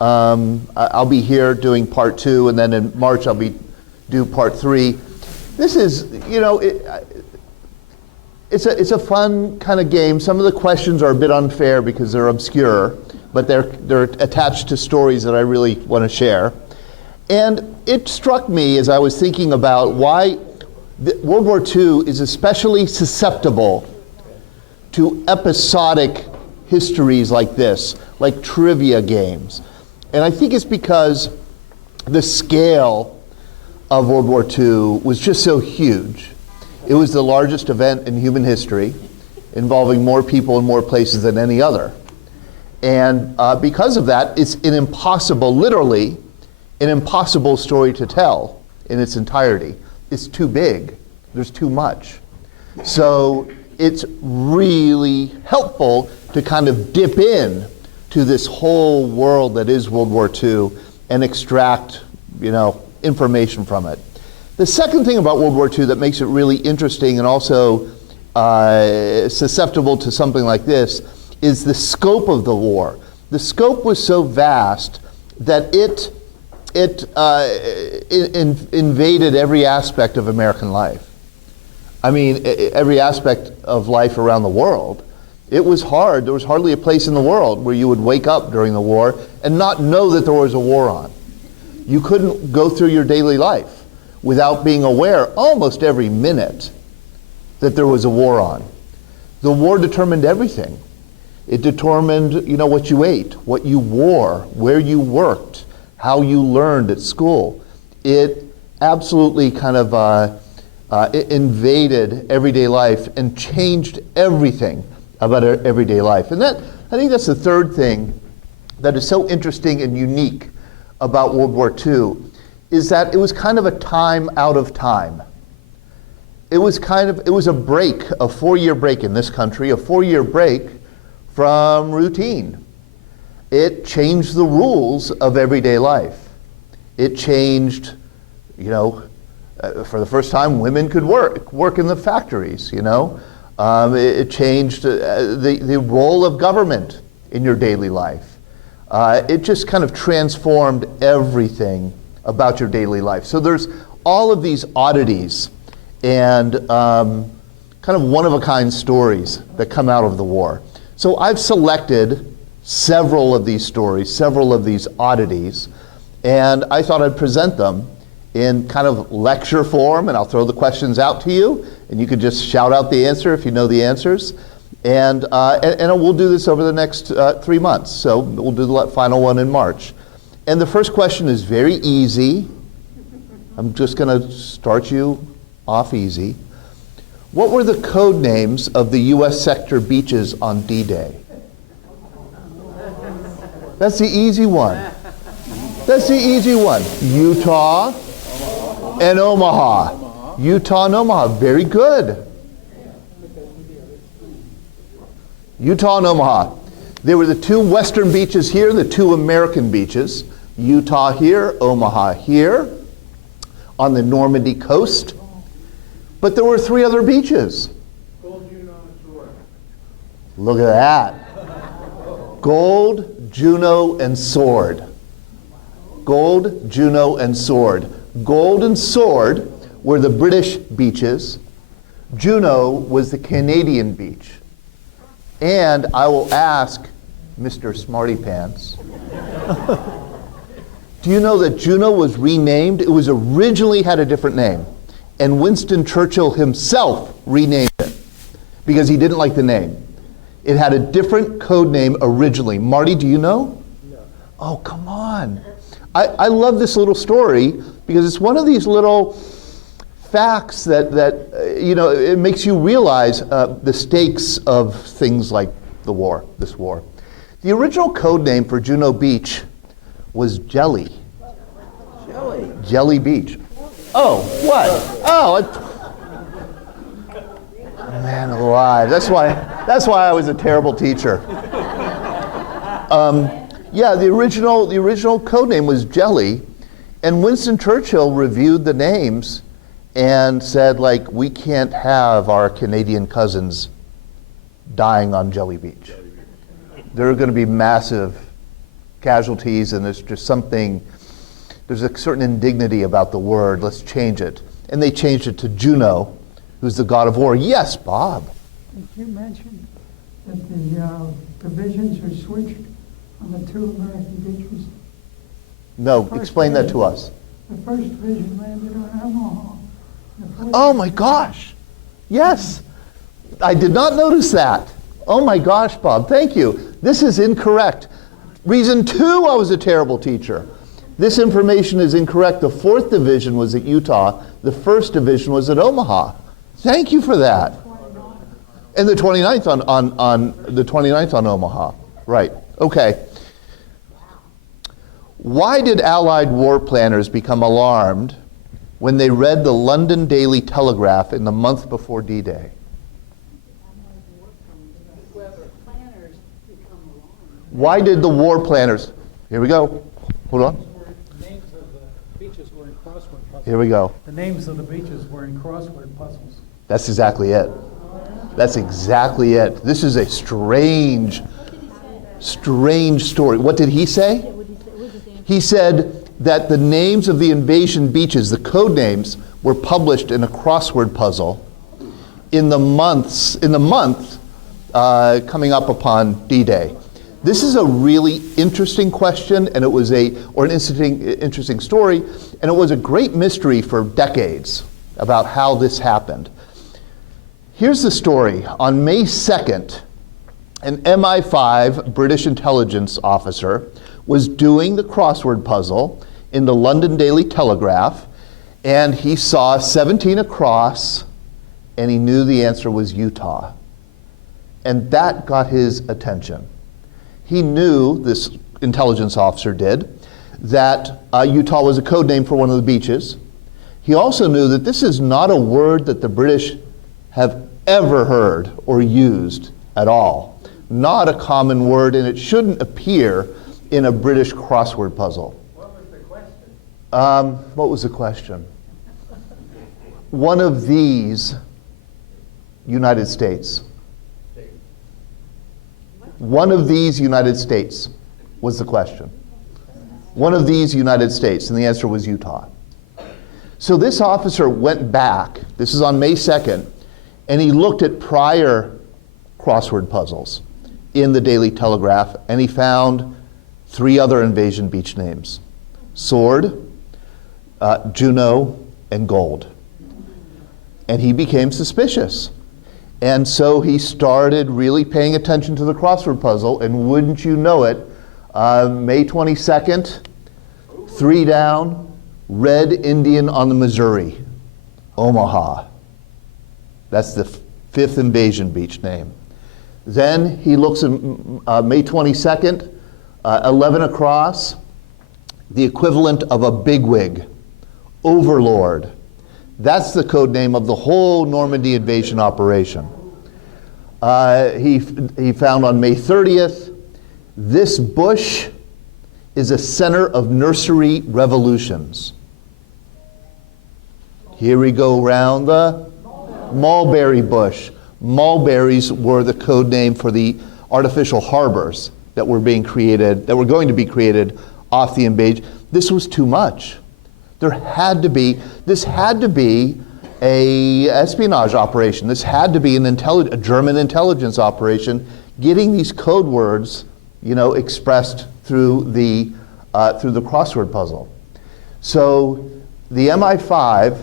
I'll be here doing part 2, and then in March I'll do part 3. This is, it's a fun kind of game. Some of the questions are a bit unfair because they're obscure, but they're attached to stories that I really want to share. And it struck me as I was thinking about why World War II is especially susceptible to episodic histories like this, like trivia games. And I think it's because the scale of World War II was just so huge. It was the largest event in human history, involving more people in more places than any other. And because of that, it's an impossible, literally, an impossible story to tell in its entirety. It's too big. There's too much. So it's really helpful to kind of dip in to this whole world that is World War II and extract, information from it. The second thing about World War II that makes it really interesting and also susceptible to something like this is the scope of the war. The scope was so vast that it invaded every aspect of American life. I mean, every aspect of life around the world. It was hard. There was hardly a place in the world where you would wake up during the war and not know that there was a war on. You couldn't go through your daily life without being aware almost every minute that there was a war on. The war determined everything. It determined, what you ate, what you wore, where you worked, how you learned at school. It absolutely kind of it invaded everyday life and changed everything about everyday life. And I think that's the third thing that is so interesting and unique about World War II, is that it was kind of a time out of time. It was a break, a 4-year break in this country, a 4-year break from routine. It changed the rules of everyday life. It changed, for the first time, women could work in the factories, It changed the role of government in your daily life. It just kind of transformed everything about your daily life. So there's all of these oddities and kind of one-of-a-kind stories that come out of the war. So I've selected several of these stories, several of these oddities, and I thought I'd present them in kind of lecture form, and I'll throw the questions out to you, and you can just shout out the answer if you know the answers. And we'll do this over the next 3 months. So we'll do the final one in March. And the first question is very easy. I'm just going to start you off easy. What were the code names of the U.S. sector beaches on D-Day? That's the easy one. That's the easy one. Utah and Omaha. Utah and Omaha. Very good. Utah and Omaha. They were the 2 western beaches here, the 2 American beaches. Utah here, Omaha here, on the Normandy coast. But there were 3 other beaches. Gold, Juno, and Sword. Look at that. Gold, Juno, and Sword. Gold, Juno, and Sword. Gold and Sword were the British beaches. Juno was the Canadian beach. And I will ask Mr. Smarty Pants, do you know that Juno was renamed? It was originally had a different name. And Winston Churchill himself renamed it because he didn't like the name. It had a different code name originally. Marty, do you know? No. Oh, come on. I love this little story because it's one of these little facts that it makes you realize the stakes of things like this war. The original code name for Juno Beach was Jelly. Jelly Beach. Oh, what? Oh, man alive. That's why I was a terrible teacher. Yeah, the original code name was Jelly, and Winston Churchill reviewed the names and said, we can't have our Canadian cousins dying on Jelly Beach. There are going to be massive casualties, and there's just something, there's a certain indignity about the word. Let's change it. And they changed it to Juno, who's the god of war. Yes, Bob. Did you mention that the divisions are switched on the two American beaches? No, explain that to us. The first division landed on Omaha. Oh my gosh. Yes. I did not notice that. Oh my gosh, Bob, thank you. This is incorrect. Reason 2, I was a terrible teacher. This information is incorrect. The 4th division was at Utah. The 1st division was at Omaha. Thank you for that. And the 29th on Omaha. Right. Okay. Why did Allied war planners become alarmed when they read the London Daily Telegraph in the month before D-Day? Why did the war planners? Here we go. Hold on. The names of the beaches were in crossword puzzles. Here we go. The names of the beaches were in crossword puzzles. That's exactly it. That's exactly it. This is a strange story. What did he say? He said that the names of the invasion beaches, the code names, were published in a crossword puzzle in the month coming up upon D-Day. This is a really interesting question, and it was an interesting story, and it was a great mystery for decades about how this happened. Here's the story. On May 2nd, an MI5 British intelligence officer was doing the crossword puzzle in the London Daily Telegraph, and he saw 17 across, and he knew the answer was Utah. And that got his attention. He knew, this intelligence officer did, that Utah was a code name for one of the beaches. He also knew that this is not a word that the British have ever heard or used at all. Not a common word, and it shouldn't appear in a British crossword puzzle. What was the question? What was the question? One of these United States. One of these United States was the question. One of these United States, and the answer was Utah. So this officer went back, this is on May 2nd, and he looked at prior crossword puzzles in the Daily Telegraph, and he found 3 other invasion beach names: Sword, Juno, and Gold. And he became suspicious. And so he started really paying attention to the crossword puzzle, and wouldn't you know it, May 22nd, 3 down, Red Indian on the Missouri, Omaha. That's the 5th invasion beach name. Then he looks at May 22nd, 11 across, the equivalent of a bigwig, Overlord. That's the code name of the whole Normandy invasion operation. He found on May 30th, this bush is a center of nursery revolutions. Here we go round the mulberry bush. Mulberries were the code name for the artificial harbors that were being created, that were going to be created off the invasion. This was too much. This had to be a espionage operation. This had to be a German intelligence operation, getting these code words, expressed through the crossword puzzle. So the MI5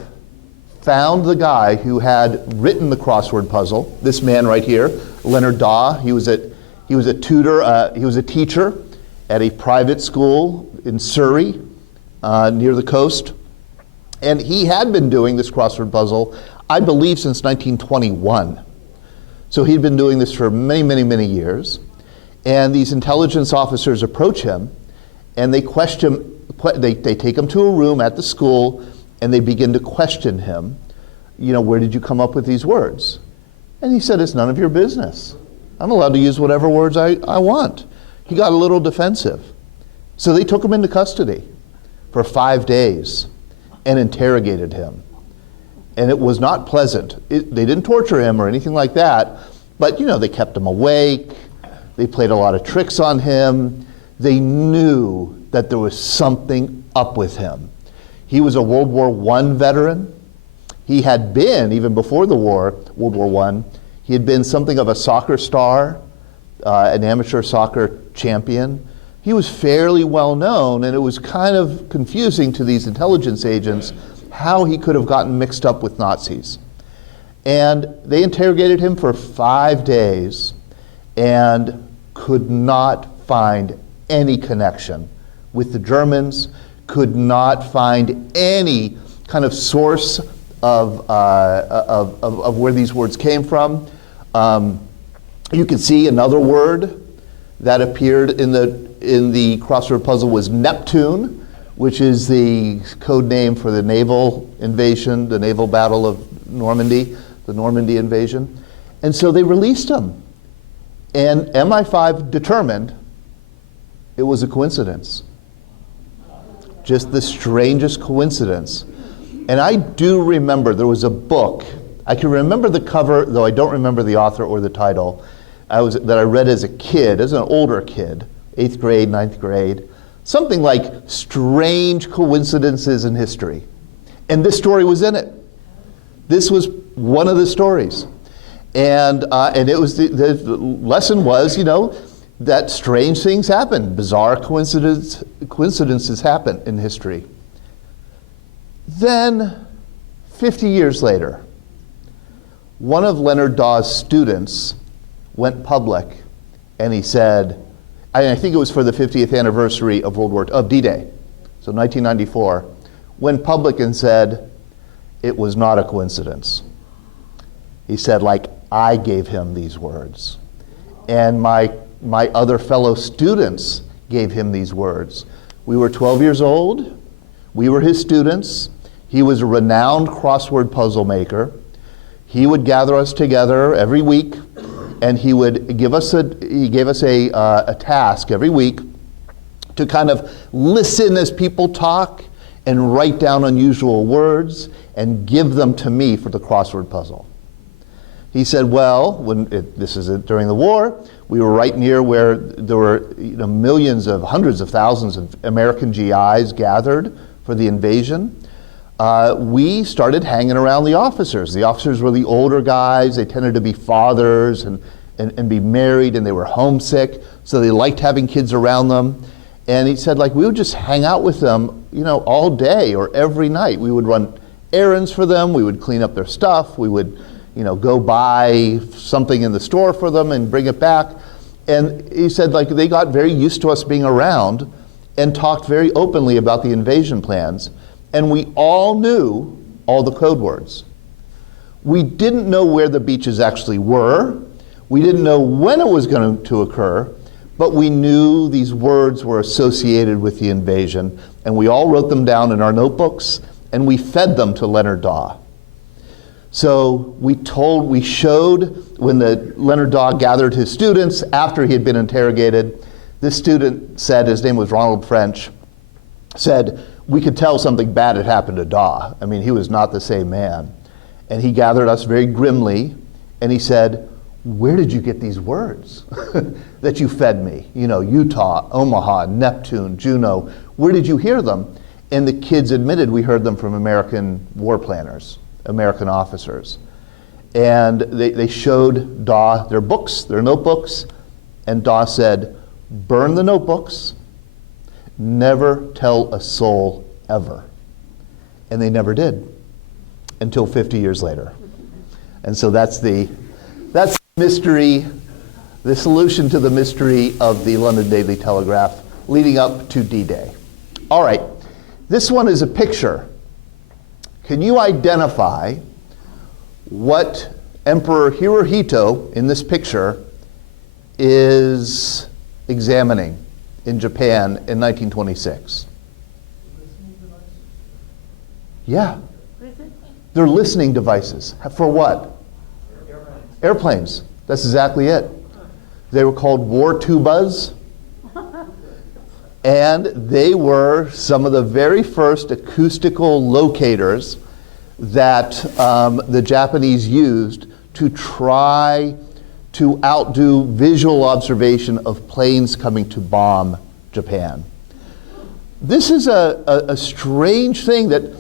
found the guy who had written the crossword puzzle. This man right here, Leonard Daw. He was a tutor. He was a teacher at a private school in Surrey, near the coast. And he had been doing this crossword puzzle, I believe, since 1921. So he'd been doing this for many, many, many years. And these intelligence officers approach him, and they take him to a room at the school, and they begin to question him. Where did you come up with these words? And he said, it's none of your business. I'm allowed to use whatever words I want. He got a little defensive. So they took him into custody for 5 days and interrogated him. And it was not pleasant. They didn't torture him or anything like that, but they kept him awake. They played a lot of tricks on him. they knew that there was something up with him. He was a World War I veteran. He had been, even before the war, World War I, he had been something of a soccer star, an amateur soccer champion. He was fairly well known, and it was kind of confusing to these intelligence agents how he could have gotten mixed up with Nazis. And they interrogated him for 5 days and could not find any connection with the Germans, could not find any kind of source of where these words came from. You can see another word that appeared in the crossword puzzle was Neptune, which is the code name for the naval invasion, the naval battle of Normandy, the Normandy invasion. And so they released him. And MI5 determined it was a coincidence. Just the strangest coincidence. And I do remember there was a book. I can remember the cover, though I don't remember the author or the title, that I read as a kid, as an older kid, 8th grade, 9th grade, something like Strange Coincidences in History. And this story was in it. This was one of the stories. And it was the lesson was, that strange things happen, bizarre coincidences happen in history. Then, 50 years later, one of Leonard Dawes' students went public, and he said, I think it was for the 50th anniversary of D-Day, so 1994, went public and said, it was not a coincidence. He said, I gave him these words. And my other fellow students gave him these words. We were 12 years old. We were his students. He was a renowned crossword puzzle maker. He would gather us together every week, and he gave us a task every week to kind of listen as people talk and write down unusual words and give them to me for the crossword puzzle. He said, this is during the war, we were right near where there were hundreds of thousands of American GIs gathered for the invasion. We started hanging around the officers. The officers were the older guys. They tended to be fathers and be married, and they were homesick, so they liked having kids around them. And he said, we would just hang out with them, all day or every night. We would run errands for them. We would clean up their stuff. We would go buy something in the store for them and bring it back. And he said, they got very used to us being around and talked very openly about the invasion plans. And we all knew all the code words. We didn't know where the beaches actually were. We didn't know when it was going to occur, but we knew these words were associated with the invasion. And we all wrote them down in our notebooks, and we fed them to Leonard Dawe. So we showed when Leonard Dawe gathered his students after he had been interrogated. This student said, his name was Ronald French, said, we could tell something bad had happened to Dawe. I mean, he was not the same man. And he gathered us very grimly, and he said, where did you get these words that you fed me? Utah, Omaha, Neptune, Juneau. Where did you hear them? And the kids admitted we heard them from American war planners, American officers. And they showed Dawe their books, their notebooks, and Dawe said, burn the notebooks, never tell a soul ever. And they never did until 50 years later. And so that's the mystery, the solution to the mystery of the London Daily Telegraph leading up to D-Day. All right, this one is a picture. Can you identify what Emperor Hirohito in this picture is examining in Japan in 1926? Yeah. They're listening devices. For what? Airplanes. That's exactly it. They were called war tubas. And they were some of the very first acoustical locators that the Japanese used to try to outdo visual observation of planes coming to bomb Japan. This is a strange thing that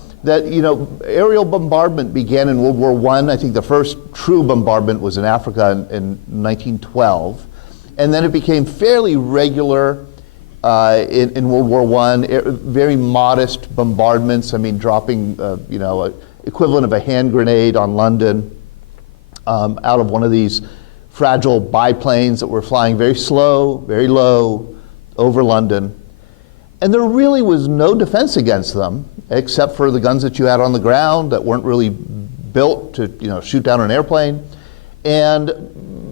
aerial bombardment began in World War I. I think the first true bombardment was in Africa in 1912. And then it became fairly regular in World War I, very modest bombardments. I mean, dropping, equivalent of a hand grenade on London out of one of these fragile biplanes that were flying very slow, very low over London. And there really was no defense against them, except for the guns that you had on the ground that weren't really built to, shoot down an airplane, and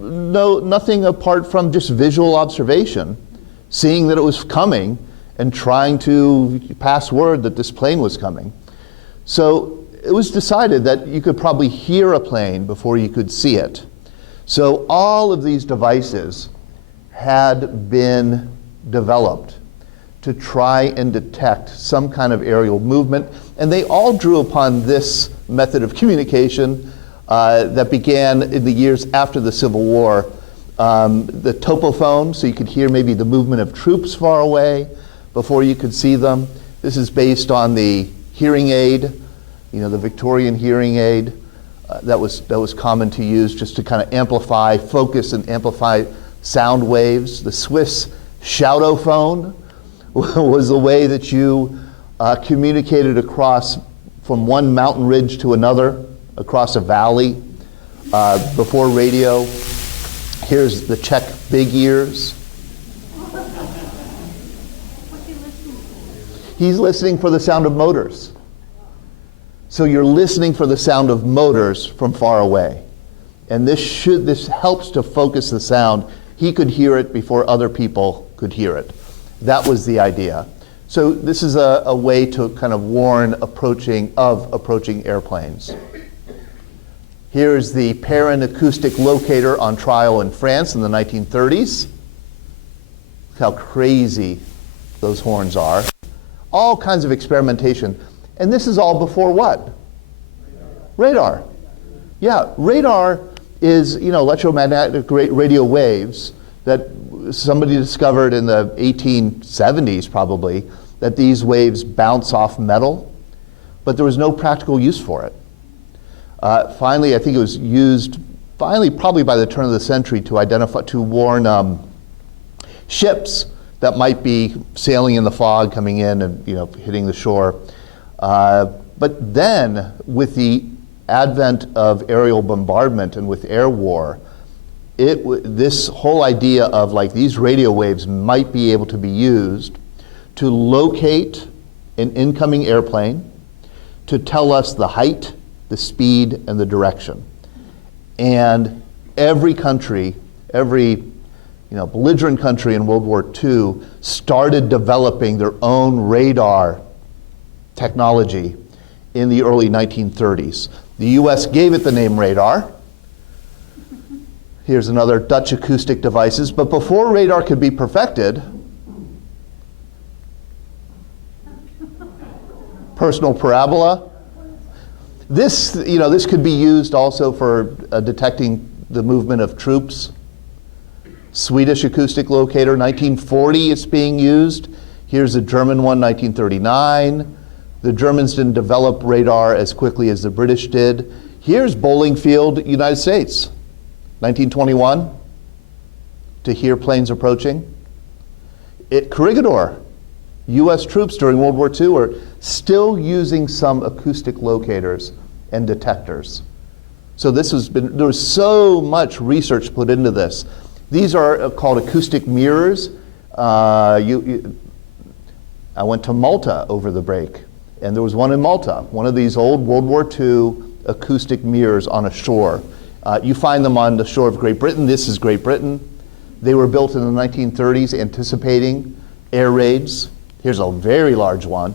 nothing apart from just visual observation, seeing that it was coming and trying to pass word that this plane was coming. So it was decided that you could probably hear a plane before you could see it. So all of these devices had been developed to try and detect some kind of aerial movement, and they all drew upon this method of communication that began in the years after the Civil War. The topophone, so you could hear maybe the movement of troops far away before you could see them. This is based on the hearing aid, the Victorian hearing aid that was common to use just to kind of focus and amplify sound waves. The Swiss shoutophone was the way that you communicated across from one mountain ridge to another, across a valley, before radio. Here's the Czech big ears. What's he listening for? He's listening for the sound of motors. So you're listening for the sound of motors from far away. And this helps to focus the sound. He could hear it before other people could hear it. That was the idea. So this is a way to kind of warn approaching airplanes. Here's the Perrin acoustic locator on trial in France in the 1930s. Look how crazy those horns are. All kinds of experimentation. And this is all before what? Radar. Yeah, radar is, electromagnetic radio waves that somebody discovered in the 1870s probably, that these waves bounce off metal, but there was no practical use for it. Finally, I think it was used, probably by the turn of the century, to warn ships that might be sailing in the fog, coming in and hitting the shore. But then, with the advent of aerial bombardment and with air war, this whole idea of these radio waves might be able to be used to locate an incoming airplane, to tell us the height, the speed, and the direction. And every country, every belligerent country in World War II started developing their own radar technology in the early 1930s. The US gave it the name radar. Here's another Dutch acoustic devices. But before radar could be perfected, personal parabola. This could be used also for detecting the movement of troops. Swedish acoustic locator, 1940 it's being used. Here's a German one, 1939. The Germans didn't develop radar as quickly as the British did. Here's Bowling Field, United States, 1921, to hear planes approaching. Corregidor, US troops during World War II were still using some acoustic locators and detectors. So there was so much research put into this. These are called acoustic mirrors. I went to Malta over the break, and there was one in Malta, one of these old World War II acoustic mirrors on a shore. You find them on the shore of Great Britain. This is Great Britain. They were built in the 1930s anticipating air raids. Here's a very large one.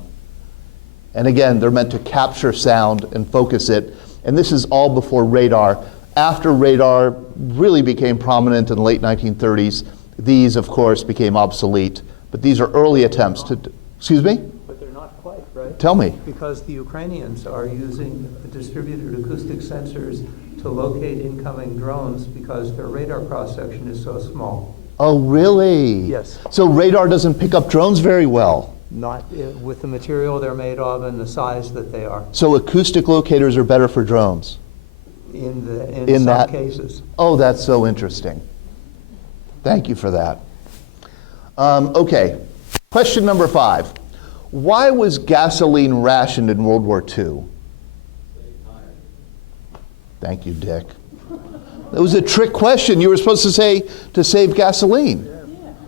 And again, they're meant to capture sound and focus it. And this is all before radar. After radar really became prominent in the late 1930s, these, of course, became obsolete. But these are early attempts to, excuse me? But they're not quite, right? Tell me. Because the Ukrainians are using distributed acoustic sensors to locate incoming drones because their radar cross-section is so small. Oh, really? Yes. So radar doesn't pick up drones very well. Not with the material they're made of and the size that they are So acoustic locators are better for drones. in In some that- cases. Oh, that's so interesting. Thank you for that. Okay, question number 5. Why was gasoline rationed in World War II? Thank you, Dick. That was a trick question. You were supposed to say to save gasoline. Yeah,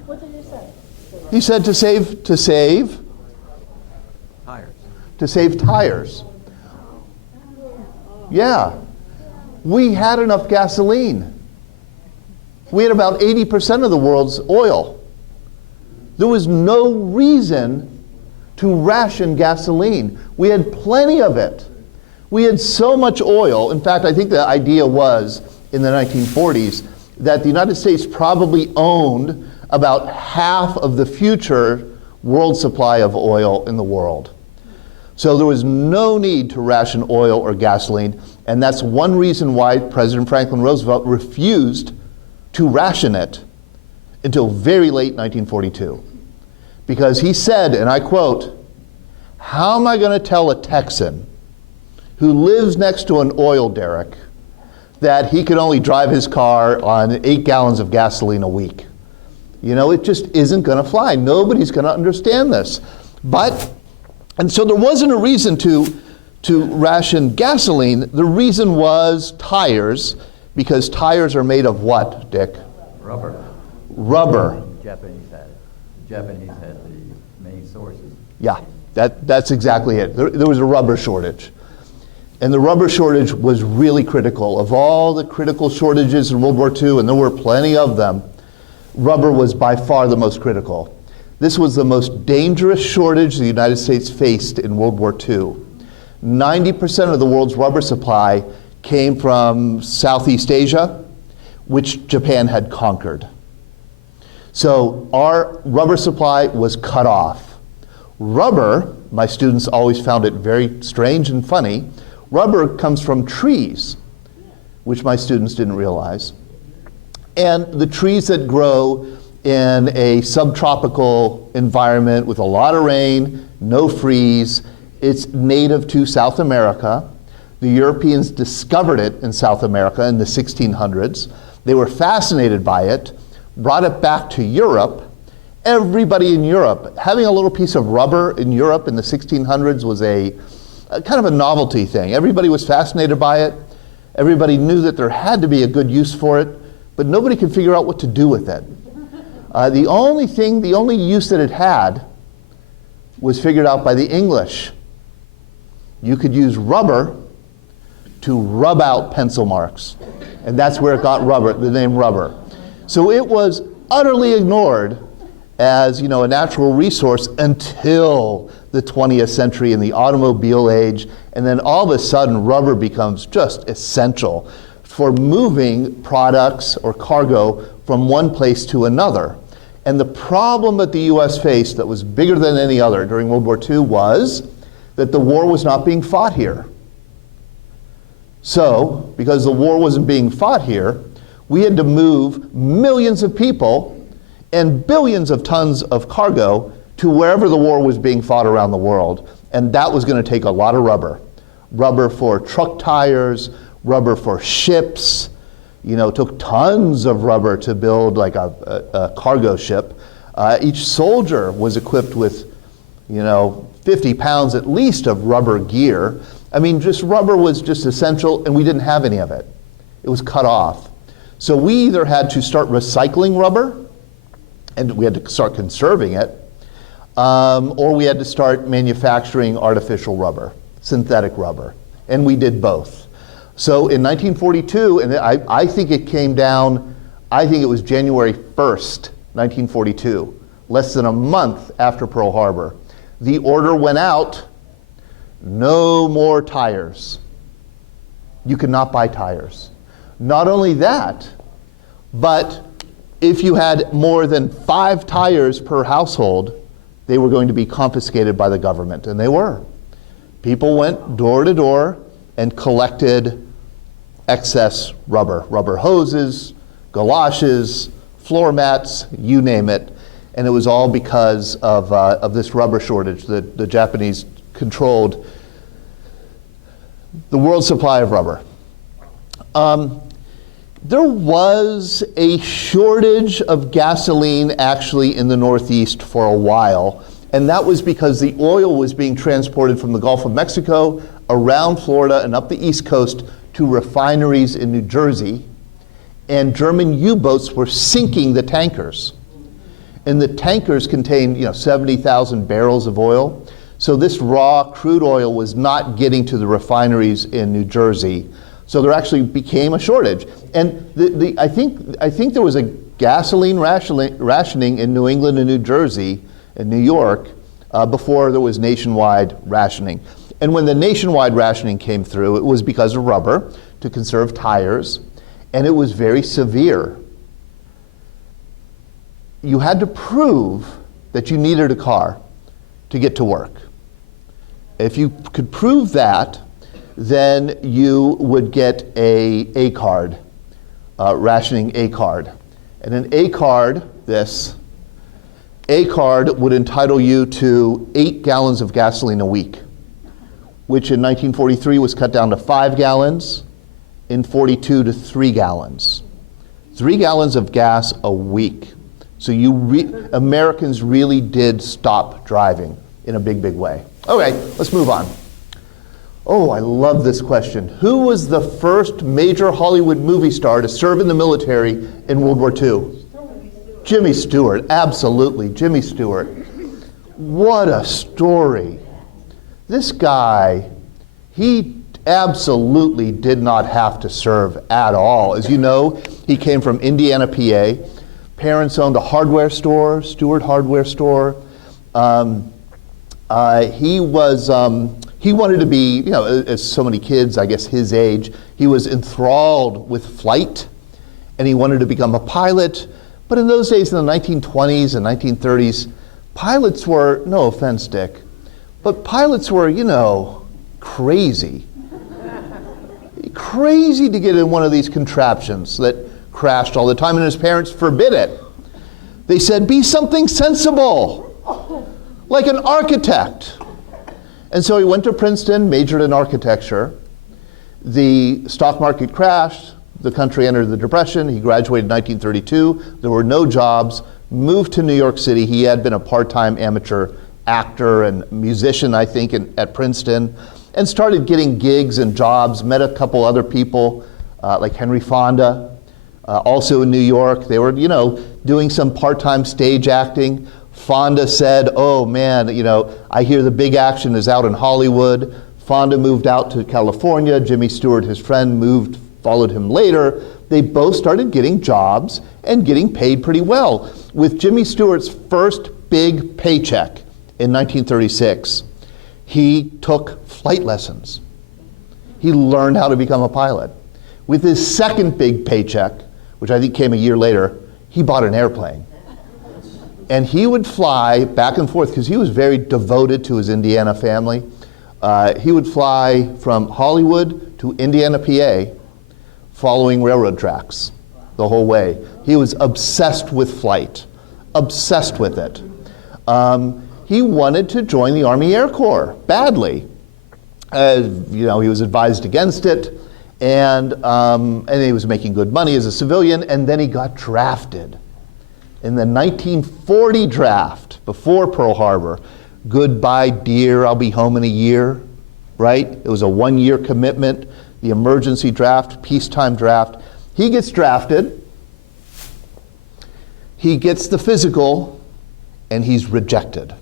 what did you say? He said to save tires. Yeah. We had enough gasoline. We had about 80% of the world's oil. There was no reason to ration gasoline. We had plenty of it. We had so much oil. In fact, I think the idea was in the 1940s that the United States probably owned about half of the future world supply of oil in the world. So there was no need to ration oil or gasoline, and that's one reason why President Franklin Roosevelt refused to ration it until very late 1942. Because he said, and I quote, "How am I going to tell a Texan who lives next to an oil derrick that he can only drive his car on 8 gallons of gasoline a week? You know, it just isn't going to fly. Nobody's going to understand this." And so there wasn't a reason to ration gasoline. The reason was tires, because tires are made of what, Dick? Rubber. Rubber. Japanese had the main sources. Yeah, that's exactly it. There was a rubber shortage. And the rubber shortage was really critical. Of all the critical shortages in World War II, and there were plenty of them, rubber was by far the most critical. This was the most dangerous shortage the United States faced in World War II. 90% of the world's rubber supply came from Southeast Asia, which Japan had conquered. So our rubber supply was cut off. Rubber, my students always found it very strange and funny, rubber comes from trees, which my students didn't realize. And the trees that grow in a subtropical environment with a lot of rain, no freeze, it's native to South America. The Europeans discovered it in South America in the 1600s. They were fascinated by it, brought it back to Europe. Everybody in Europe, having a little piece of rubber in Europe in the 1600s was a kind of a novelty thing. Everybody was fascinated by it. Everybody knew that there had to be a good use for it, but nobody could figure out what to do with it. The only use that it had was figured out by the English. You could use rubber to rub out pencil marks. And that's where it got rubber, the name rubber. So it was utterly ignored as, a natural resource until the 20th century in the automobile age. And then all of a sudden, rubber becomes just essential for moving products or cargo from one place to another. And the problem that the US faced that was bigger than any other during World War II was that the war was not being fought here. So, because the war wasn't being fought here, we had to move millions of people and billions of tons of cargo to wherever the war was being fought around the world. And that was going to take a lot of rubber. Rubber for truck tires, rubber for ships. It took tons of rubber to build like a cargo ship. Each soldier was equipped with, 50 pounds at least of rubber gear. I mean, just rubber was just essential, and we didn't have any of it. It was cut off. So we either had to start recycling rubber, and we had to start conserving it, or we had to start manufacturing artificial rubber, synthetic rubber, and we did both. So in 1942, and I think it came down, I think it was January 1st, 1942, less than a month after Pearl Harbor, the order went out, no more tires. You could not buy tires. Not only that, but if you had more than 5 tires per household, they were going to be confiscated by the government, and they were. People went door to door and collected excess rubber hoses, galoshes, floor mats, you name it. And it was all because of this rubber shortage. The Japanese controlled the world supply of rubber. There was a shortage of gasoline actually in the Northeast for a while, and that was because the oil was being transported from the Gulf of Mexico around Florida and up the East Coast to refineries in New Jersey, and German U-boats were sinking the tankers. And the tankers contained 70,000 barrels of oil. So this raw crude oil was not getting to the refineries in New Jersey. So there actually became a shortage. And I think there was a gasoline rationing in New England and New Jersey and New York before there was nationwide rationing. And when the nationwide rationing came through, it was because of rubber to conserve tires, and it was very severe. You had to prove that you needed a car to get to work. If you could prove that, then you would get a card, rationing A card. And an A card, A card would entitle you to 8 gallons of gasoline a week, which in 1943 was cut down to 5 gallons, in 42 to 3 gallons. 3 gallons of gas a week. So Americans really did stop driving in a big, big way. Okay, let's move on. Oh, I love this question. Who was the first major Hollywood movie star to serve in the military in World War II? Jimmy Stewart, absolutely, Jimmy Stewart. What a story. This guy, he absolutely did not have to serve at all. As you know, he came from Indiana, PA. Parents owned a hardware store, Stewart Hardware Store. He wanted to be, as so many kids, I guess his age, he was enthralled with flight, and he wanted to become a pilot. But in those days, in the 1920s and 1930s, pilots were, no offense, Dick, but pilots were, crazy. Crazy to get in one of these contraptions that crashed all the time, and his parents forbid it. They said, be something sensible, like an architect. And so he went to Princeton, majored in architecture. The stock market crashed. The country entered the Depression. He graduated in 1932. There were no jobs. Moved to New York City. He had been a part-time amateur actor and musician, I think, at Princeton, and started getting gigs and jobs, met a couple other people, like Henry Fonda, also in New York. They were, doing some part-time stage acting. Fonda said, oh man, I hear the big action is out in Hollywood. Fonda moved out to California. Jimmy Stewart, his friend, followed him later. They both started getting jobs and getting paid pretty well. With Jimmy Stewart's first big paycheck in 1936, he took flight lessons. He learned how to become a pilot. With his second big paycheck, which I think came a year later, he bought an airplane. And he would fly back and forth because he was very devoted to his Indiana family. He would fly from Hollywood to Indiana, PA, following railroad tracks the whole way. He was obsessed with flight, obsessed with it. He wanted to join the Army Air Corps badly. He was advised against it, and he was making good money as a civilian, and then he got drafted. In the 1940 draft, before Pearl Harbor, goodbye dear, I'll be home in a year, right? It was a 1-year commitment, the emergency draft, peacetime draft. He gets drafted, he gets the physical, and he's rejected.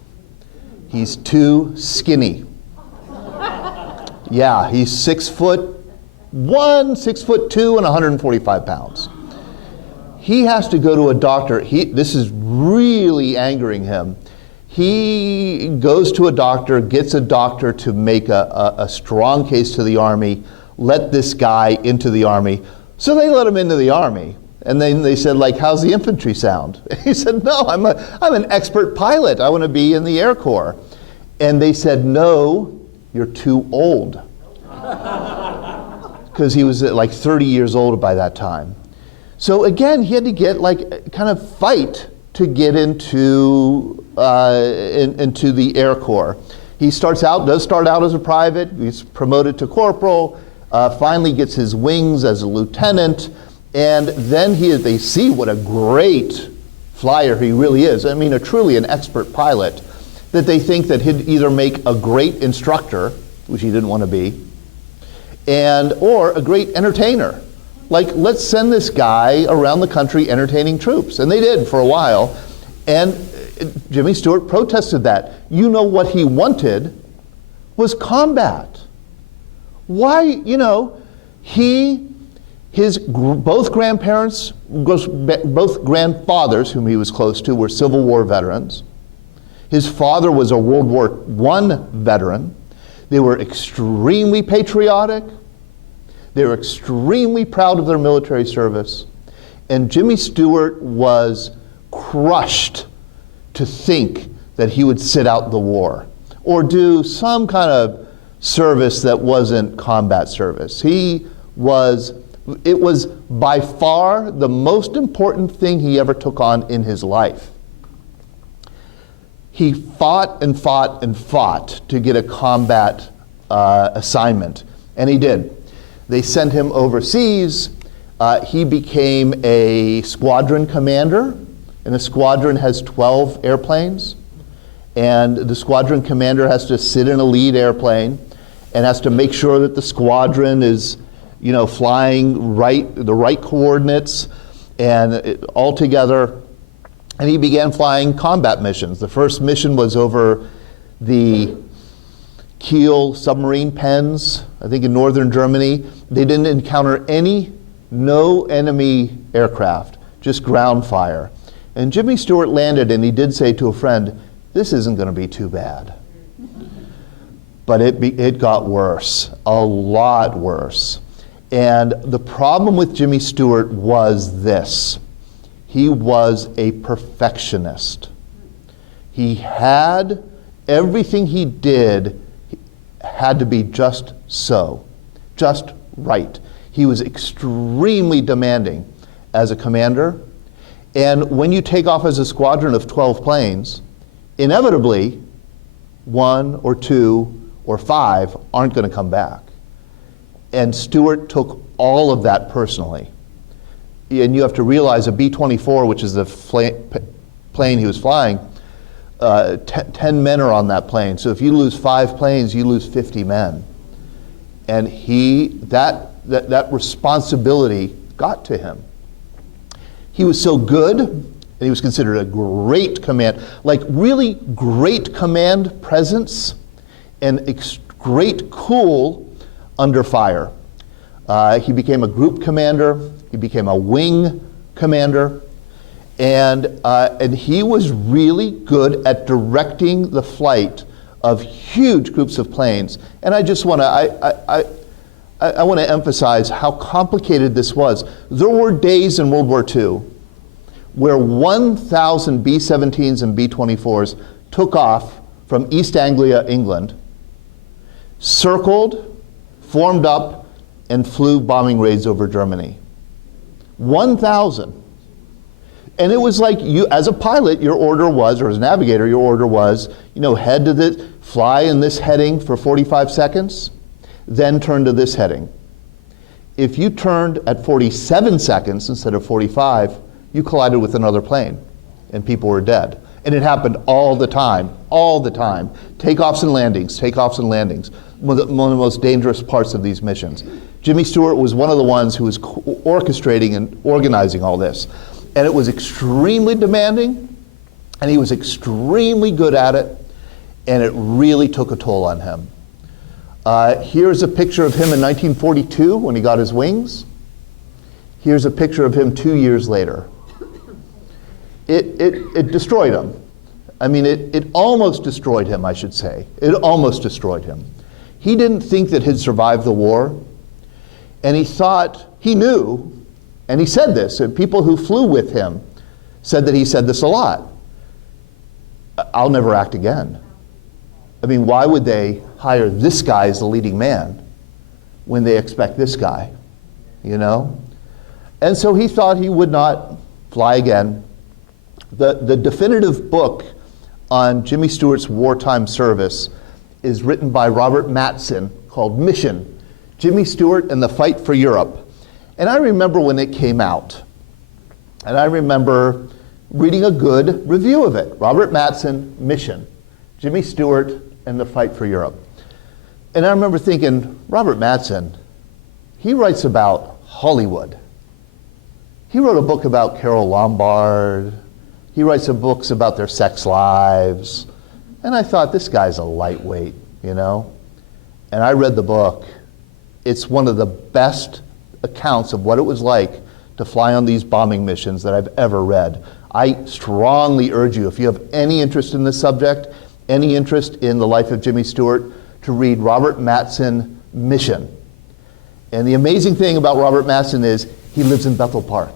He's too skinny. Yeah, he's 6'1", 6'2", and 145 pounds. He has to go to a doctor. This is really angering him. He goes to a doctor, gets a doctor to make a strong case to the Army, let this guy into the Army. So they let him into the Army. And then they said, how's the infantry sound? He said, no, I'm an expert pilot. I want to be in the Air Corps. And they said, no, you're too old. Because he was 30 years old by that time. So again, he had to get kind of fight to get into the Air Corps. He does start out as a private. He's promoted to corporal. Finally gets his wings as a lieutenant, and then they see what a great flyer he really is. I mean, truly an expert pilot. That they think that he'd either make a great instructor, which he didn't want to be, or a great entertainer. Like, let's send this guy around the country entertaining troops. And they did for a while. And Jimmy Stewart protested that. You know, what he wanted was combat. Why, both grandparents, both grandfathers whom he was close to were Civil War veterans. His father was a World War I veteran. They were extremely patriotic. They were extremely proud of their military service. And Jimmy Stewart was crushed to think that he would sit out the war or do some kind of service that wasn't combat service. It was by far the most important thing he ever took on in his life. He fought and fought and fought to get a combat assignment, and he did. They sent him overseas. He became a squadron commander, and a squadron has 12 airplanes, and the squadron commander has to sit in a lead airplane and has to make sure that the squadron is, flying the right coordinates and all together. And he began flying combat missions. The first mission was over the Kiel submarine pens, I think in northern Germany. They didn't encounter no enemy aircraft, just ground fire. And Jimmy Stewart landed, and he did say to a friend, "This isn't going to be too bad." But it got worse, a lot worse. And the problem with Jimmy Stewart was this. He was a perfectionist. He had everything he did had to be just so, just right. He was extremely demanding as a commander. And when you take off as a squadron of 12 planes, inevitably, 1 or 2 or 5 aren't going to come back. And Stewart took all of that personally. And you have to realize a B-24, which is the plane he was flying, 10 men are on that plane. So if you lose 5 planes, you lose 50 men. And that responsibility got to him. He was so good, and he was considered a great command, like really great command presence and great cool under fire. He became a group commander. He became a wing commander. And he was really good at directing the flight of huge groups of planes. And I just want to, I want to emphasize how complicated this was. There were days in World War II where 1,000 B-17s and B-24s took off from East Anglia, England, circled, formed up, and flew bombing raids over Germany. 1,000. And it was like you, as a pilot, your order was, or as a navigator, your order was, head to this, fly in this heading for 45 seconds, then turn to this heading. If you turned at 47 seconds instead of 45, you collided with another plane, and people were dead. And it happened all the time. Takeoffs and landings. One of the most dangerous parts of these missions. Jimmy Stewart was one of the ones who was orchestrating and organizing all this. And it was extremely demanding, and he was extremely good at it, and it really took a toll on him. Here's a picture of him in 1942 when he got his wings. Here's a picture of him 2 years later. It destroyed him. I mean, it almost destroyed him, I should say. It almost destroyed him. He didn't think that he'd survive the war, and he knew, and he said this, and people who flew with him said that he said this a lot. I'll never act again. I mean, why would they hire this guy as the leading man when they expect this guy, And so he thought he would not fly again. The definitive book on Jimmy Stewart's wartime service is written by Robert Mattson called Mission, Jimmy Stewart and the Fight for Europe. And I remember when it came out, and I remember reading a good review of it. Robert Mattson, Mission, Jimmy Stewart and the Fight for Europe. And I remember thinking, Robert Mattson, he writes about Hollywood. He wrote a book about Carole Lombard. He writes some books about their sex lives. And I thought, this guy's a lightweight, you know? And I read the book. It's one of the best accounts of what it was like to fly on these bombing missions that I've ever read. I strongly urge you, if you have any interest in this subject, any interest in the life of Jimmy Stewart, to read Robert Mattson, Mission. And the amazing thing about Robert Mattson is he lives in Bethel Park.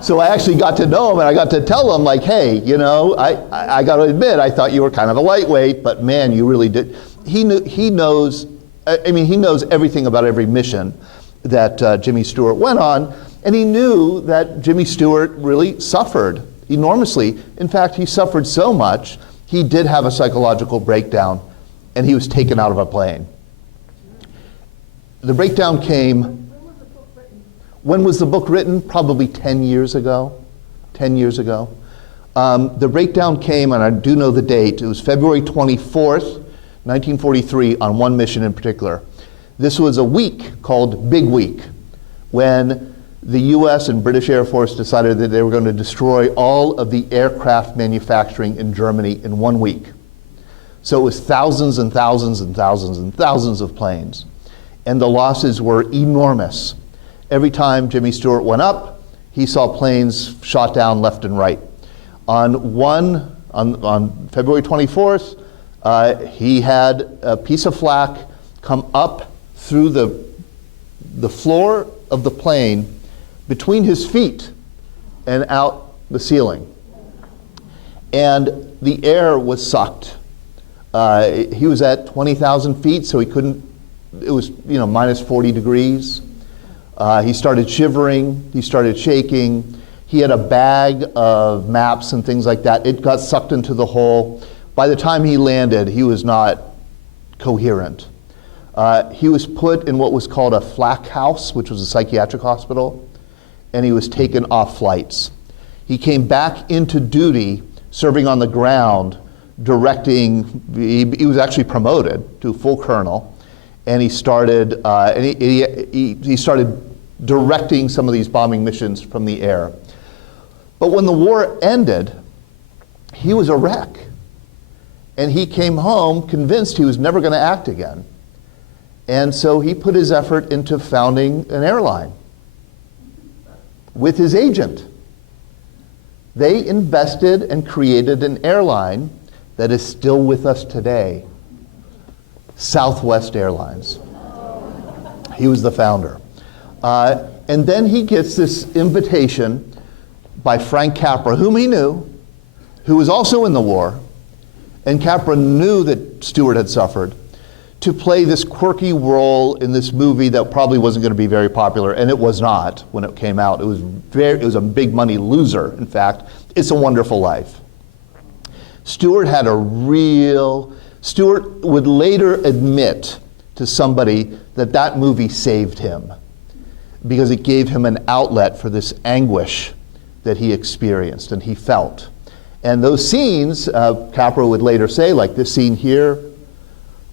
So I actually got to know him, and I got to tell him, like, hey, you know, I got to admit, I thought you were kind of a lightweight, but man, you really did. He knows everything about every mission that Jimmy Stewart went on, and he knew that Jimmy Stewart really suffered enormously. In fact, he suffered so much, he did have a psychological breakdown, and he was taken out of a plane. The breakdown came. When was the book written? Probably 10 years ago. 10 years ago. The breakdown came, and I do know the date. It was February 24th, 1943, on one mission in particular. This was a week called Big Week, when the U.S. and British Air Force decided that they were going to destroy all of the aircraft manufacturing in Germany in 1 week. So it was thousands and thousands and thousands and thousands of planes. And the losses were enormous. Every time Jimmy Stewart went up, he saw planes shot down left and right. On February 24th, he had a piece of flak come up through the floor of the plane between his feet and out the ceiling. And the air was sucked. He was at 20,000 feet, so he couldn't, it was, minus 40 degrees. He started shivering, he started shaking. He had a bag of maps and things like that. It got sucked into the hole. By the time he landed, he was not coherent. He was put in what was called a flak house, which was a psychiatric hospital, and he was taken off flights. He came back into duty, serving on the ground, directing. He was actually promoted to full colonel, and he started he started directing some of these bombing missions from the air. But when the war ended, he was a wreck. And he came home convinced he was never going to act again. And so he put his effort into founding an airline with his agent. They invested and created an airline that is still with us today, Southwest Airlines. He was the founder. And then he gets this invitation by Frank Capra, whom he knew, who was also in the war, and Capra knew that Stewart had suffered, to play this quirky role in this movie that probably wasn't going to be very popular, and it was not when it came out. It was a big money loser, in fact. It's a Wonderful Life. Stewart would later admit to somebody that movie saved him, because it gave him an outlet for this anguish that he experienced and he felt. And those scenes, Capra would later say, like this scene here,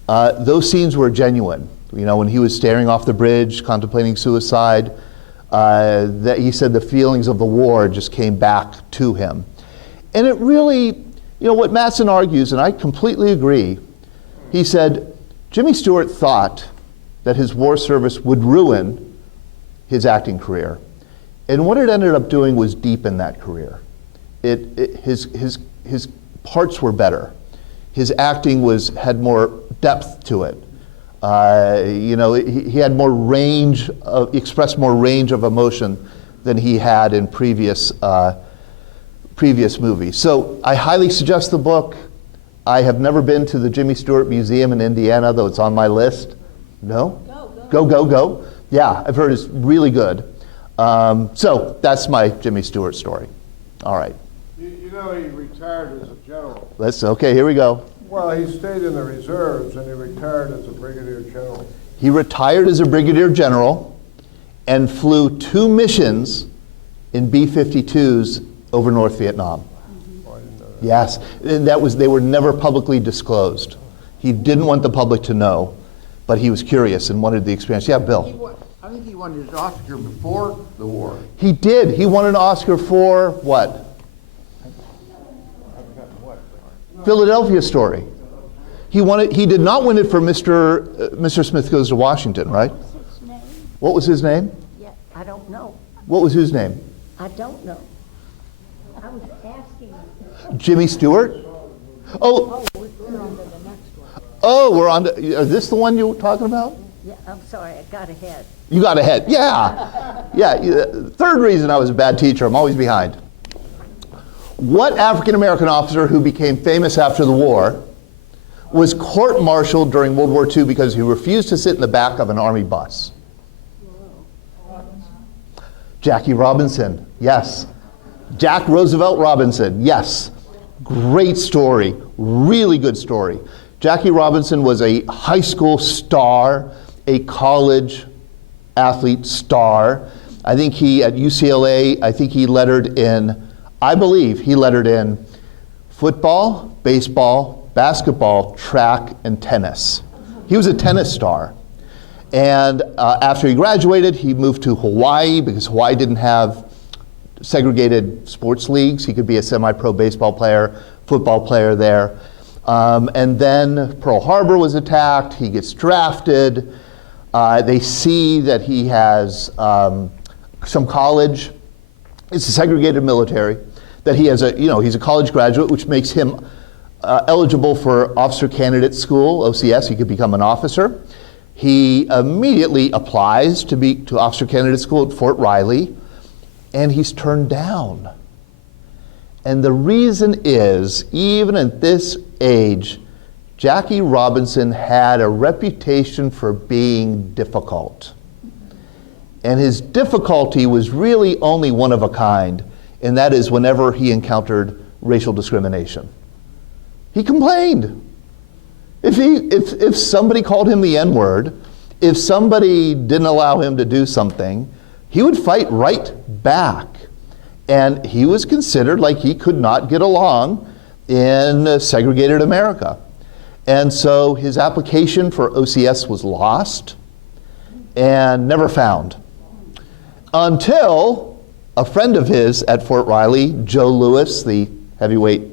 those scenes were genuine. When he was staring off the bridge, contemplating suicide, that he said the feelings of the war just came back to him. And it really, what Mattson argues, and I completely agree, he said, Jimmy Stewart thought that his war service would ruin his acting career. And what it ended up doing was deepen that career. His parts were better. His acting had more depth to it. He had more range, expressed more range of emotion than he had in previous movies. So I highly suggest the book. I have never been to the Jimmy Stewart Museum in Indiana, though it's on my list. No? Go. Yeah, I've heard it's really good. So that's my Jimmy Stewart story. All right. You know, he retired as a general. Okay, here we go. Well, he stayed in the reserves and he retired as a brigadier general. He retired as a brigadier general and flew 2 missions in B-52s over North Vietnam. Oh, I didn't know that. Yes, and they were never publicly disclosed. He didn't want the public to know, but he was curious and wanted the experience. Yeah, Bill. I think he won his Oscar before the war. He did. He won an Oscar for what? Philadelphia Story. He won it. He did not win it for Mr. Smith Goes to Washington, right? What's his name? What was his name? Yeah, I don't know. What was his name? I don't know. I was asking. Jimmy Stewart? Oh, Oh, we're on to the next one. oh, we're on to, is this the one you were talking about? Yeah, I'm sorry, I got ahead. You got ahead. Yeah. Yeah. Third reason I was a bad teacher, I'm always behind. What African American officer who became famous after the war was court-martialed during World War II because he refused to sit in the back of an Army bus? Jackie Robinson, yes. Jack Roosevelt Robinson, yes. Great story, really good story. Jackie Robinson was a high school star, a college athlete star. I think at UCLA, I believe he lettered in football, baseball, basketball, track, and tennis. He was a tennis star. And after he graduated, he moved to Hawaii because Hawaii didn't have segregated sports leagues. He could be a semi-pro baseball player, football player there. And then Pearl Harbor was attacked. He gets drafted. They see that he has some college. It's a segregated military. That he has he's a college graduate, which makes him eligible for Officer Candidate School, OCS. He could become an officer. He immediately applies to Officer Candidate School at Fort Riley, and he's turned down. And the reason is, even at this age, Jackie Robinson had a reputation for being difficult. And his difficulty was really only one of a kind, and that is whenever he encountered racial discrimination. He complained. If somebody called him the N-word, if somebody didn't allow him to do something, he would fight right back. And he was considered like he could not get along in segregated America. And so his application for OCS was lost and never found. Until a friend of his at Fort Riley, Joe Louis, the heavyweight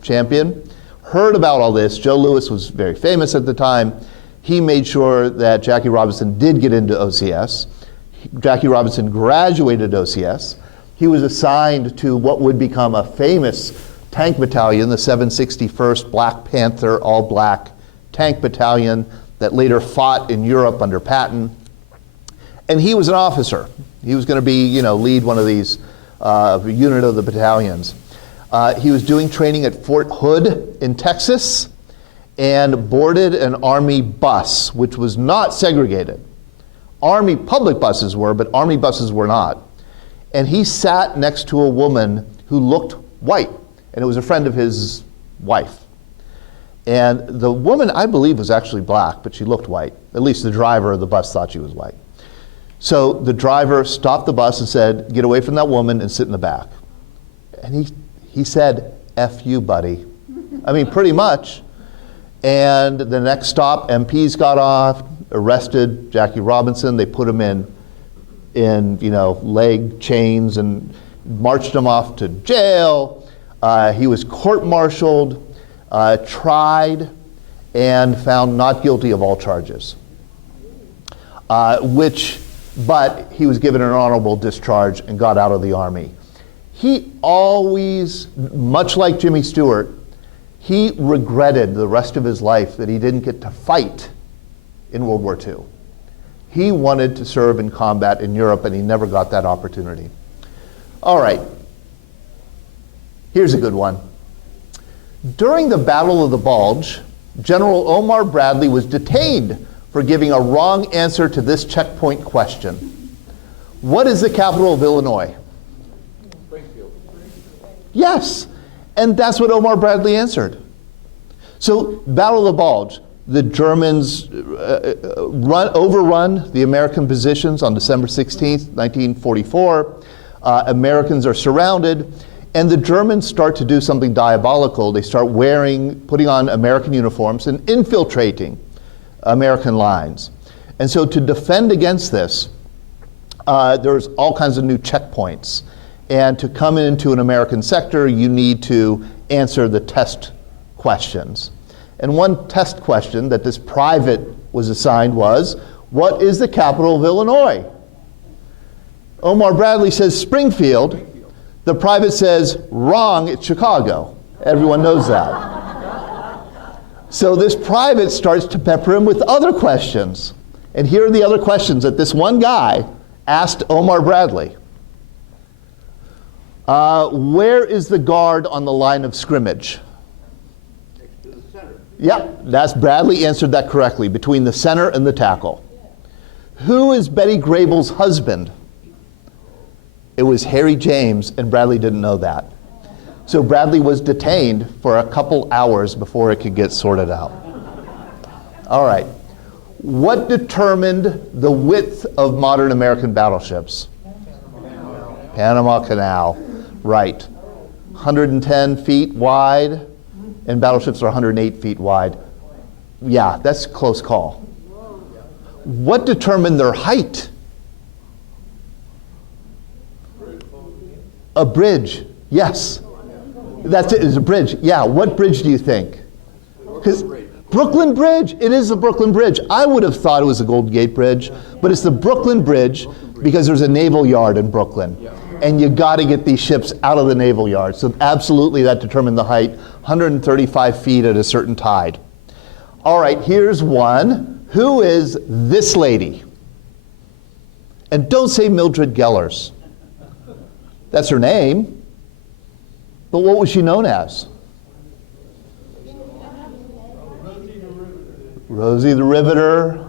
champion, heard about all this. Joe Louis was very famous at the time. He made sure that Jackie Robinson did get into OCS. Jackie Robinson graduated OCS. He was assigned to what would become a famous tank battalion, the 761st Black Panther all-black tank battalion that later fought in Europe under Patton. And he was an officer. He was going to be, lead one of these unit of the battalions. He was doing training at Fort Hood in Texas and boarded an Army bus, which was not segregated. Army public buses were, but Army buses were not. And he sat next to a woman who looked white, and it was a friend of his wife. And the woman, I believe, was actually black, but she looked white. At least the driver of the bus thought she was white. So the driver stopped the bus and said, "Get away from that woman and sit in the back." And he said, "F you, buddy." I mean, pretty much. And the next stop, MPs got off, arrested Jackie Robinson. They put him in leg chains and marched him off to jail. He was court-martialed, tried, and found not guilty of all charges. But he was given an honorable discharge and got out of the Army. He always, much like Jimmy Stewart, he regretted the rest of his life that he didn't get to fight in World War II. He wanted to serve in combat in Europe, and he never got that opportunity. All right, here's a good one. During the Battle of the Bulge, General Omar Bradley was detained for giving a wrong answer to this checkpoint question. What is the capital of Illinois? Yes, and that's what Omar Bradley answered. So, Battle of the Bulge, the Germans overrun the American positions on December 16th, 1944. Americans are surrounded, and the Germans start to do something diabolical. They start putting on American uniforms and infiltrating American lines. And so to defend against this, there's all kinds of new checkpoints. And to come into an American sector, you need to answer the test questions. And one test question that this private was assigned was, what is the capital of Illinois? Omar Bradley says Springfield. The private says, wrong, it's Chicago. Everyone knows that. So this private starts to pepper him with other questions. And here are the other questions that this one guy asked Omar Bradley. Where is the guard on the line of scrimmage? Next to the center. Yep, that's Bradley answered that correctly, between the center and the tackle. Who is Betty Grable's husband? It was Harry James, and Bradley didn't know that. So Bradley was detained for a couple hours before it could get sorted out. All right. What determined the width of modern American battleships? Panama Canal. Right. 110 feet wide, and battleships are 108 feet wide. Yeah, that's a close call. What determined their height? A bridge. Yes. That's it, it's a bridge. Yeah, what bridge do you think? Because Brooklyn Bridge. It is the Brooklyn Bridge. I would have thought it was the Golden Gate Bridge, but it's the Brooklyn Bridge because there's a naval yard in Brooklyn. And you got to get these ships out of the naval yard. So absolutely that determined the height, 135 feet at a certain tide. All right, here's one. Who is this lady? And don't say Mildred Gellers. That's her name. But what was she known as? Rosie the Riveter.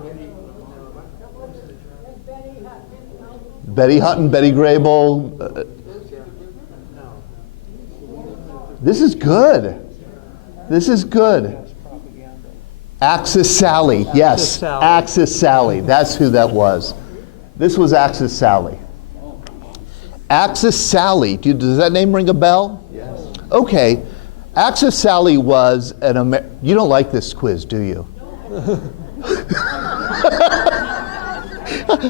Betty Hutton, Betty Grable. This is good. This is good. Axis Sally. Yes, Axis Sally. That's who that was. This was Axis Sally. Axis Sally. Does that name ring a bell? Yes. Okay. Axis Sally was you don't like this quiz, do you?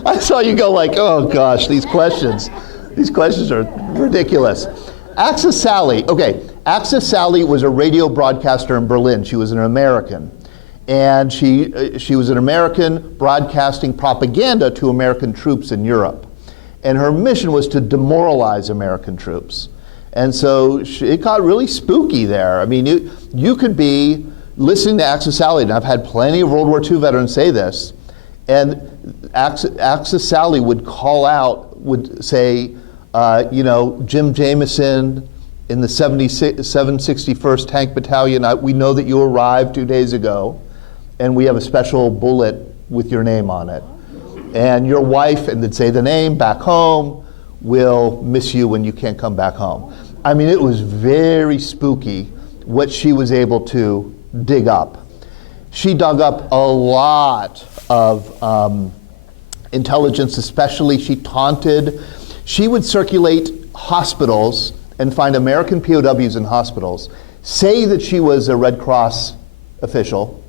I saw you go like, oh gosh, these questions are ridiculous. Axis Sally, okay, Axis Sally was a radio broadcaster in Berlin. She was an American. And she was an American broadcasting propaganda to American troops in Europe. And her mission was to demoralize American troops. And so it got really spooky there. I mean, you could be listening to Axis Sally, and I've had plenty of World War II veterans say this, and Axis Sally would call out, would say, Jim Jameson in the 761st Tank Battalion, we know that you arrived 2 days ago, and we have a special bullet with your name on it. And your wife, and they'd say the name, back home, will miss you when you can't come back home. I mean, it was very spooky what she was able to dig up. She dug up a lot of intelligence, especially she taunted. She would circulate hospitals and find American POWs in hospitals, say that she was a Red Cross official,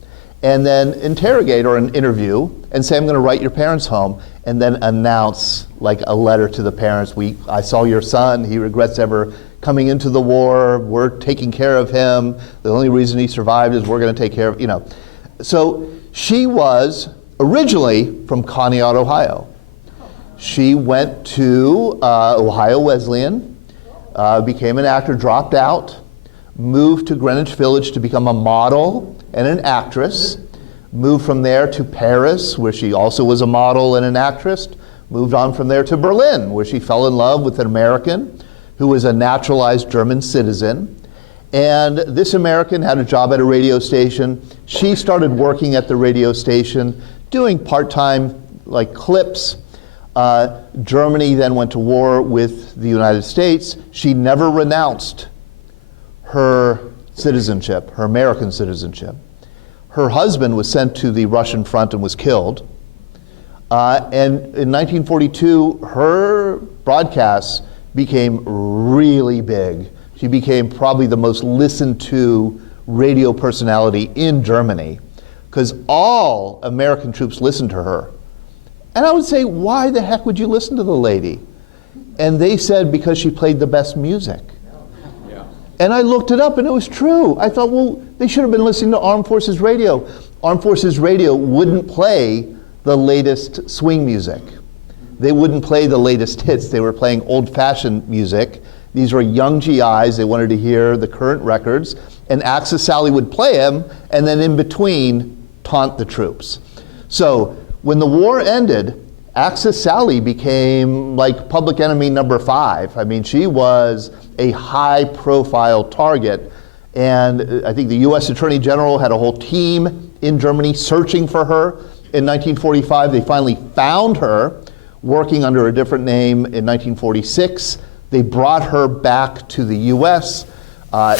and then interrogate or an interview and say, I'm going to write your parents home, and then announce like a letter to the parents. I saw your son, he regrets ever coming into the war, we're taking care of him, the only reason he survived is we're going to take care of, So she was originally from Conneaut, Ohio. She went to Ohio Wesleyan, became an actor, dropped out, moved to Greenwich Village to become a model and an actress, moved from there to Paris, where she also was a model and an actress, moved on from there to Berlin, where she fell in love with an American who was a naturalized German citizen. And this American had a job at a radio station. She started working at the radio station, doing part-time like clips. Germany then went to war with the United States. She never renounced her citizenship, her American citizenship. Her husband was sent to the Russian front and was killed. And in 1942, her broadcasts became really big. She became probably the most listened to radio personality in Germany because all American troops listened to her. And I would say, why the heck would you listen to the lady? And they said, because she played the best music. Yeah. And I looked it up and it was true. I thought, well, they should have been listening to Armed Forces Radio. Armed Forces Radio wouldn't play the latest swing music. They wouldn't play the latest hits. They were playing old-fashioned music. These were young GIs. They wanted to hear the current records. And Axis Sally would play them, and then in between, taunt the troops. So when the war ended, Axis Sally became like public enemy number 5. I mean, she was a high-profile target. And I think the U.S. Attorney General had a whole team in Germany searching for her. In 1945, they finally found her working under a different name in 1946. They brought her back to the U.S.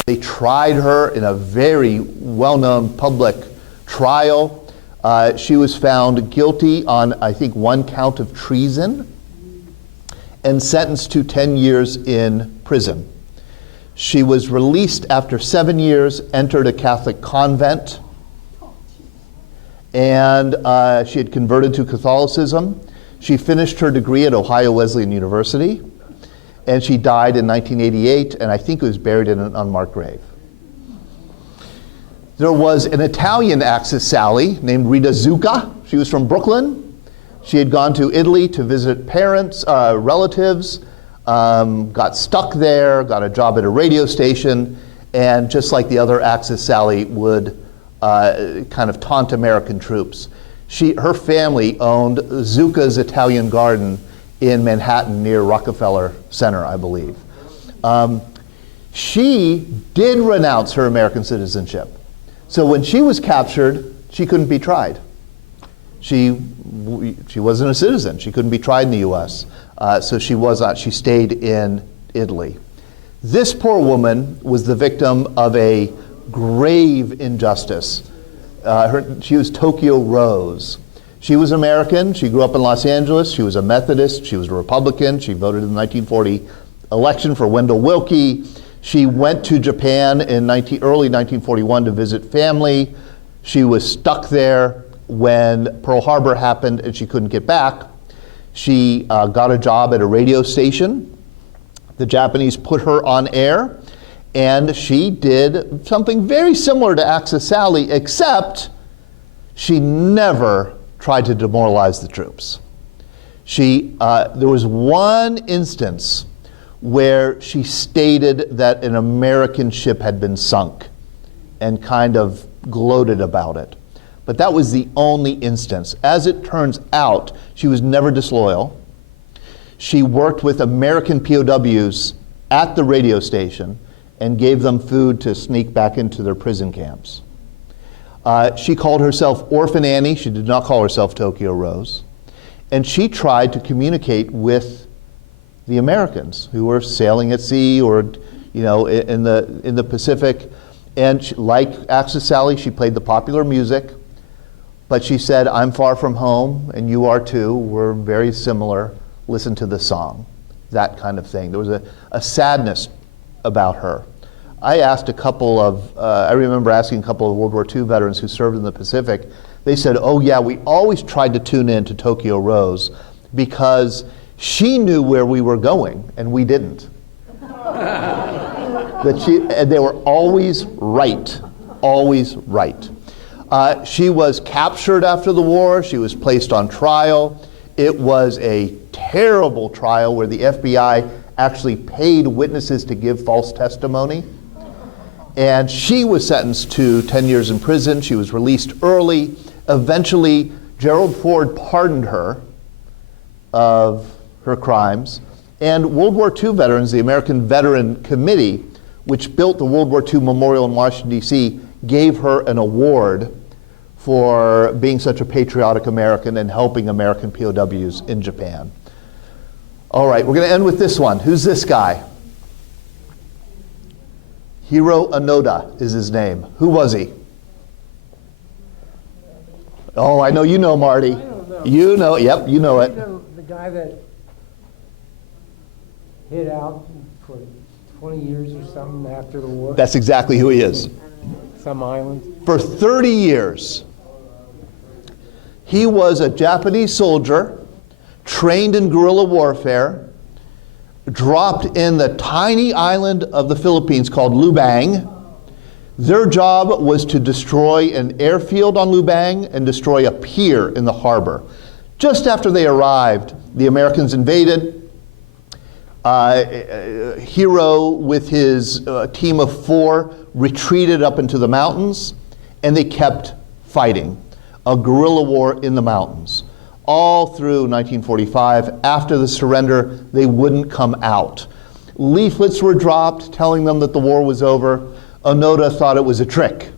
They tried her in a very well-known public trial. She was found guilty on, I think, 1 count of treason and sentenced to 10 years in prison. She was released after 7 years, entered a Catholic convent, and she had converted to Catholicism. She finished her degree at Ohio Wesleyan University, and she died in 1988, and I think was buried in an unmarked grave. There was an Italian Axis Sally named Rita Zucca. She was from Brooklyn. She had gone to Italy to visit parents, relatives, got stuck there, got a job at a radio station, and just like the other Axis Sally would kind of taunt American troops. Her family owned Zucca's Italian Garden in Manhattan near Rockefeller Center, I believe. She did renounce her American citizenship. So when she was captured, she couldn't be tried. She wasn't a citizen. She couldn't be tried in the U.S. So she stayed in Italy. This poor woman was the victim of a grave injustice. She was Tokyo Rose. She was American. She grew up in Los Angeles. She was a Methodist. She was a Republican. She voted in the 1940 election for Wendell Willkie. She went to Japan in early 1941 to visit family. She was stuck there when Pearl Harbor happened and she couldn't get back. She got a job at a radio station. The Japanese put her on air, and she did something very similar to Axis Sally, except she never tried to demoralize the troops. There was one instance where she stated that an American ship had been sunk and kind of gloated about it. But that was the only instance. As it turns out, she was never disloyal. She worked with American POWs at the radio station and gave them food to sneak back into their prison camps. She called herself Orphan Annie. She did not call herself Tokyo Rose. And she tried to communicate with the Americans who were sailing at sea or, in the Pacific. And like Axis Sally, she played the popular music. But she said, "I'm far from home, and you are too. We're very similar. Listen to the song." That kind of thing. There was a sadness about her. I remember asking a couple of World War II veterans who served in the Pacific. They said, "Oh yeah, we always tried to tune in to Tokyo Rose because she knew where we were going, and we didn't." And they were always right, always right. She was captured after the war. She was placed on trial. It was a terrible trial where the FBI actually paid witnesses to give false testimony. And she was sentenced to 10 years in prison. She was released early. Eventually, Gerald Ford pardoned her of her crimes. And World War II veterans, the American Veteran Committee, which built the World War II Memorial in Washington, D.C., gave her an award for being such a patriotic American and helping American POWs in Japan. All right, we're going to end with this one. Who's this guy? Hiro Onoda is his name. Who was he? Oh, I know you know, Marty. I don't know. You know, yep, you know it. You know, the guy that hid out for 20 years or something after the war? That's exactly who he is. Some island? For 30 years, he was a Japanese soldier, trained in guerrilla warfare, dropped in the tiny island of the Philippines called Lubang. Their job was to destroy an airfield on Lubang and destroy a pier in the harbor. Just after they arrived, the Americans invaded. Hiro, with his team of 4, retreated up into the mountains, and they kept fighting a guerrilla war in the mountains. All through 1945, after the surrender, they wouldn't come out. Leaflets were dropped telling them that the war was over. Onoda thought it was a trick.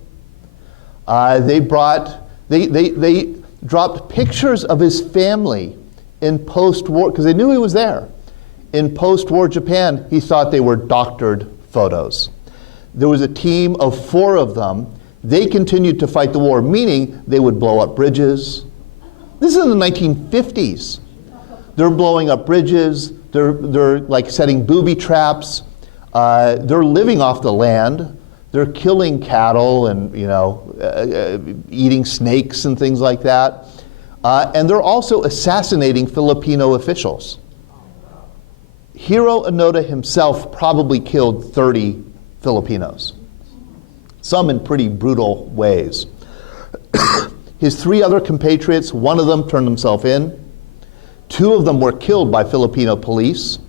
They dropped pictures of his family in post-war, because they knew he was there. In post-war Japan, he thought they were doctored photos. There was a team of 4 of them. They continued to fight the war, meaning they would blow up bridges. This is in the 1950s. They're blowing up bridges. They're like setting booby traps. They're living off the land. They're killing cattle and eating snakes and things like that. And they're also assassinating Filipino officials. Hiro Onoda himself probably killed 30 Filipinos, some in pretty brutal ways. His 3 other compatriots, one of them turned himself in. 2 of them were killed by Filipino police.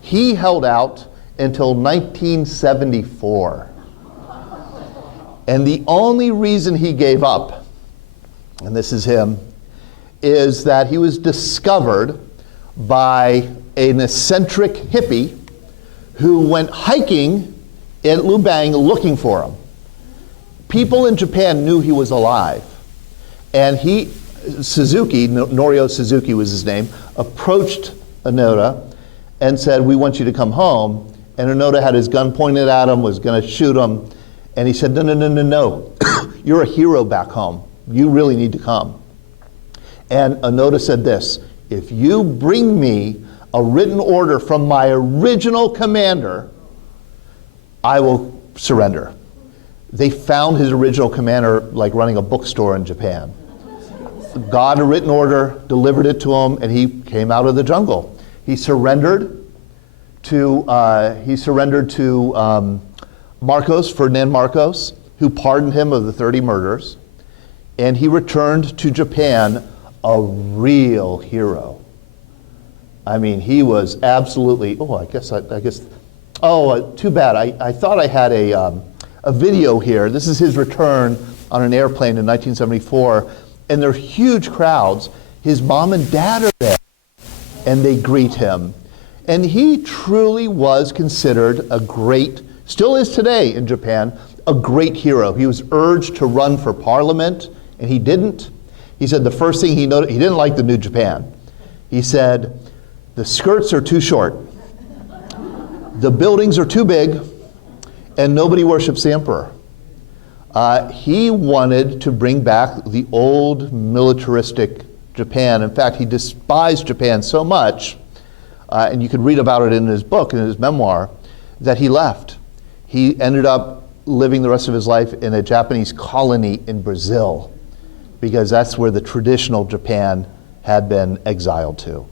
He held out until 1974. And the only reason he gave up, and this is him, is that he was discovered by an eccentric hippie who went hiking in Lubang looking for him. People in Japan knew he was alive. And Norio Suzuki was his name, approached Onoda and said, "We want you to come home." And Onoda had his gun pointed at him, was going to shoot him. And he said, no. You're a hero back home. You really need to come. And Onoda said this: "If you bring me a written order from my original commander, I will surrender." They found his original commander like running a bookstore in Japan. Got a written order, delivered it to him, and he came out of the jungle. He surrendered to Ferdinand Marcos, who pardoned him of the 30 murders, and he returned to Japan a real hero. I mean, he was absolutely. Too bad. I thought I had a video here. This is his return on an airplane in 1974, and there are huge crowds. His mom and dad are there, and they greet him. And he truly was considered a great, still is today in Japan, a great hero. He was urged to run for parliament, and he didn't. He said the first thing he noticed, he didn't like the new Japan. He said, the skirts are too short, the buildings are too big, and nobody worships the emperor. He wanted to bring back the old militaristic Japan. In fact, he despised Japan so much, and you could read about it in his book, in his memoir, that he left. He ended up living the rest of his life in a Japanese colony in Brazil, because that's where the traditional Japan had been exiled to.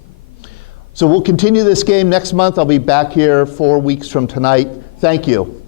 So we'll continue this game next month. I'll be back here 4 weeks from tonight. Thank you.